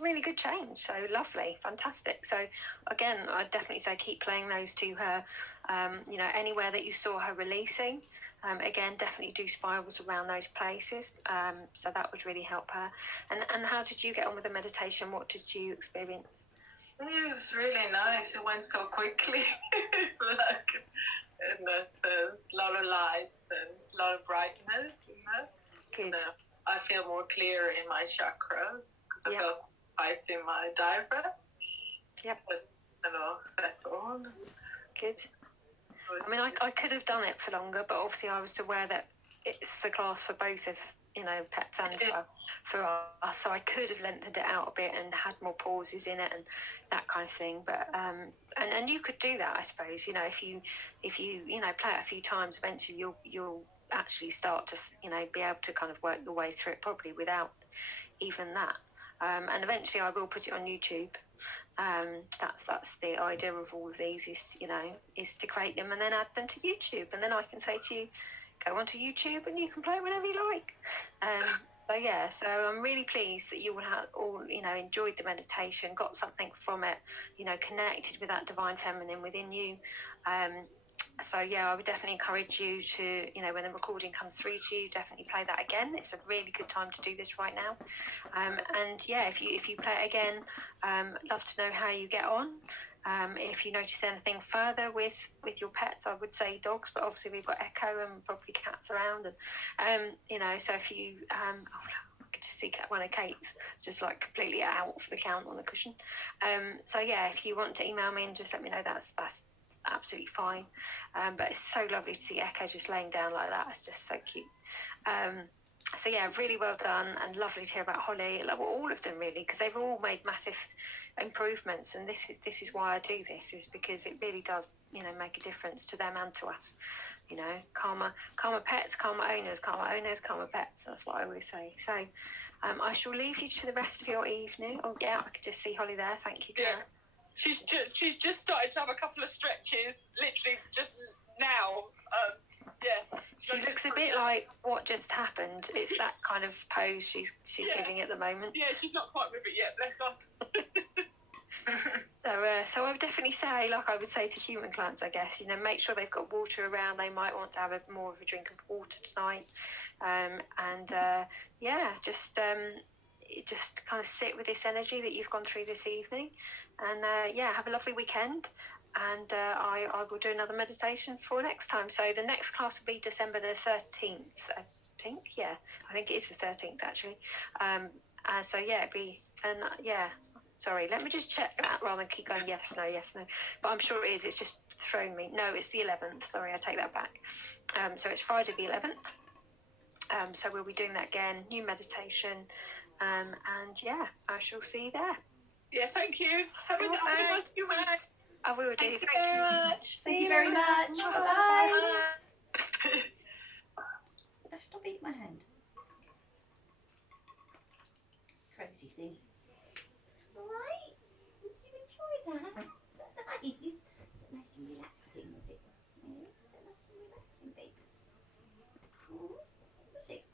really good change. So lovely, fantastic. So again, I'd definitely say keep playing those to her. Anywhere that you saw her releasing, again, definitely do spirals around those places. So that would really help her. And how did you get on with the meditation? What did you experience? It was really nice. It went so quickly. And there's a lot of lights and a lot of brightness. Good. I feel more clear in my chakra. I felt tight in my diaphragm. Yep. Settled. Good. I mean, I could have done it for longer, but obviously I was aware that it's the class for both of pets and for us, so I could have lengthened it out a bit and had more pauses in it and that kind of thing. But and you could do that, I suppose. If you play it a few times, eventually you'll actually start to be able to kind of work your way through it properly without even that. And eventually I will put it on YouTube. That's the idea of all of these, is to create them and then add them to YouTube, and then I can say to you, go onto YouTube and you can play it whenever you like. So I'm really pleased that you will have all enjoyed the meditation, got something from it, connected with that divine feminine within you. I would definitely encourage you to, when the recording comes through to you, definitely play that again. It's a really good time to do this right now. If you play it again, love to know how you get on. If you notice anything further with your pets, I would say dogs, but obviously we've got Echo and probably cats around, and so if you I could just see one of Kate's just like completely out for the count on the cushion. If you want to email me and just let me know, that's absolutely fine. But it's so lovely to see Echo just laying down like that. It's just so cute. Really well done, and lovely to hear about Holly. All of them really, because they've all made massive improvements, and this is why I do this, is because it really does make a difference to them and to us. Calmer pets, calmer owners, calmer pets. That's what I always say. So I shall leave you to the rest of your evening. Oh yeah, I could just see Holly there. Thank you, Karen. Yeah. She's just started to have a couple of stretches, literally just now. She looks a bit like what just happened. It's that kind of pose she's giving at the moment. Yeah, she's not quite with it yet, bless her. So I would definitely say, like I would say to human clients, I guess, make sure they've got water around. They might want to have more of a drink of water tonight. Just kind of sit with this energy that you've gone through this evening, and have a lovely weekend. And I will do another meditation for next time. So the next class will be December the 13th, I think. Yeah, I think it is the 13th actually. It'd be And yeah, sorry, let me just check that rather than keep going yes, no, yes, no. But I'm sure it is. It's just thrown me. No, it's the 11th. Sorry, I take that back. So it's Friday the 11th. So we'll be doing that again, new meditation. And yeah, I shall see you there. Yeah, thank you. Have a nice few weeks. I will do. Thank you very much. Thank you very much. Bye-bye. Stop eating my hand. Crazy thing. Alright? Did you enjoy that? Nice. Is it nice and relaxing, is it? Yeah? Is it nice and relaxing, babies? Is it?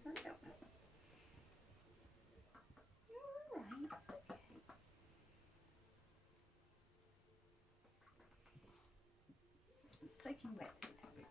I don't know. You're alright, it's okay. It's soaking wet.